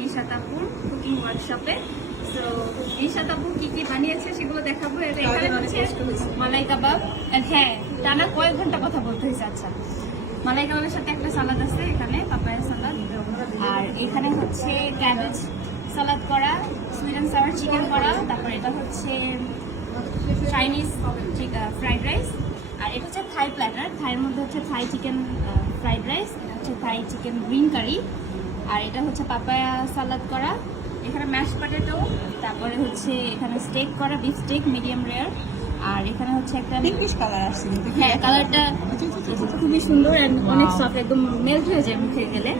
নিশাত আপুর কুকিং ওয়ার্কশপে। তো নিশাত আপু কি কি বানিয়েছে সেগুলো দেখাবো। এখানে হচ্ছে মালাই কাবাব। হ্যাঁ, টানা কয়েক ঘন্টা কথা বলতে হয়েছে। আচ্ছা, মালাই কাবাবের সাথে একটা সালাদ আছে এখানে, পাপায়া সালাদ। আর এখানে হচ্ছে ক্যাবেজ সালাদ করা, সুইট অ্যান্ড সাওয়ার চিকেন করা। তারপর এটা হচ্ছে চাইনিজ ফ্রাইড রাইস। আর এটা হচ্ছে থাই প্ল্যাটার। থাইয়ের মধ্যে হচ্ছে থাই চিকেন ফ্রাইড রাইস, এটা হচ্ছে থাই চিকেন গ্রিন কারি। আর এটা হচ্ছে পাপায়া সালাদ করা। এখানে ম্যাশ পটেটো, তারপরে হচ্ছে এখানে স্টেক করা, বিফ স্টেক মিডিয়াম রেয়ার। আর এখানে হচ্ছে একটা পিঙ্কিশ কালার আছে। হ্যাঁ, কালারটা খুবই সুন্দর, অনেক সফট, একদম মেল্ট হয়ে যায় মুখে গেলে।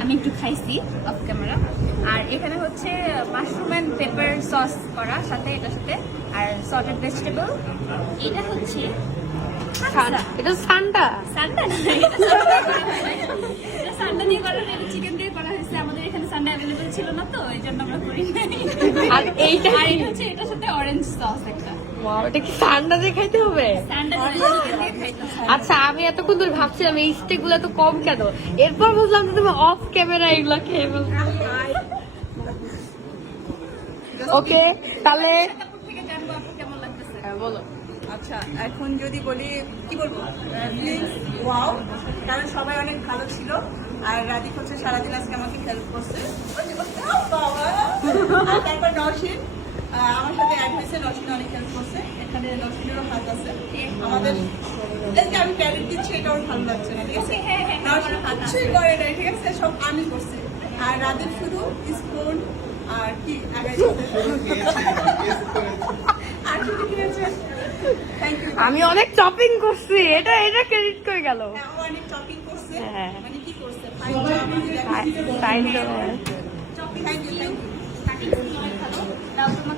আমি একটু খাইছি অফ ক্যামেরা। আর এখানে হচ্ছে মাশরুম অ্যান্ড পেপার সস করা সাথে, এটার সাথে আর সল্টেড ভেজিটেবল। এটা হচ্ছে এটা সান্ডা সান্ডা না, এটা সান্ডা দিয়ে করা না, এটা চিকেন দিয়ে করা হয়েছে। আমাদের এখানে সান্ডা অ্যাভেলেবল ছিল না, তো এই জন্য আমরা করি নাই। আর এইটা আর এটা হচ্ছে এটার সাথে অরেঞ্জ সস একটা। ওয়াও, এটা কি সান্ডা দিয়ে খাইতে হবে? সান্ডা চিকেন দিয়ে খাইতেছে। আচ্ছা, আমি এতক্ষণ ধরে ভাবছিলাম এই স্টেক গুলো তো কম কেন, এরপর বুঝলাম যে তুমি অফ ক্যামেরা এগুলো খেয়ে ফেলছো। ওকে, তাহলে তারপর থেকে জানবো আপু কেমন লাগতেছে। বলো। আচ্ছা, এখন যদি বলি কি বলবো, ফিলিংস ওয়াও, কারণ সবাই অনেক ভালো ছিল। আর রাধিক হচ্ছে সারাদিন আজকে আমাকে হেল্প করছে। আর তারপর নওশিন আমার সাথে অ্যাড হয়েছে, নওশিন অনেক হেল্প করছে। এখানে নওশিনেরও হাত আছে আমাদের। এই যে আমি ক্যারেট দিচ্ছি, এটা ওর ভালো লাগছে না, ঠিক আছে? নওশিন কিছুই করে নাই, ঠিক আছে, সব আমি করছি। আর রাধিক শুধু স্পুন আর কি আগে আর শুধু দিয়েছে। Thank you. আমি অনেক চপিং করছি, এটা এটা ক্রেডিট করে গেল। হ্যাঁ, ও অনেক চপিং করছে। হ্যাঁ। মানে কি করছে? তাই তো। Chopping. Thank you, thank you. Cutting অনেক ভালো। তাও তোমাকে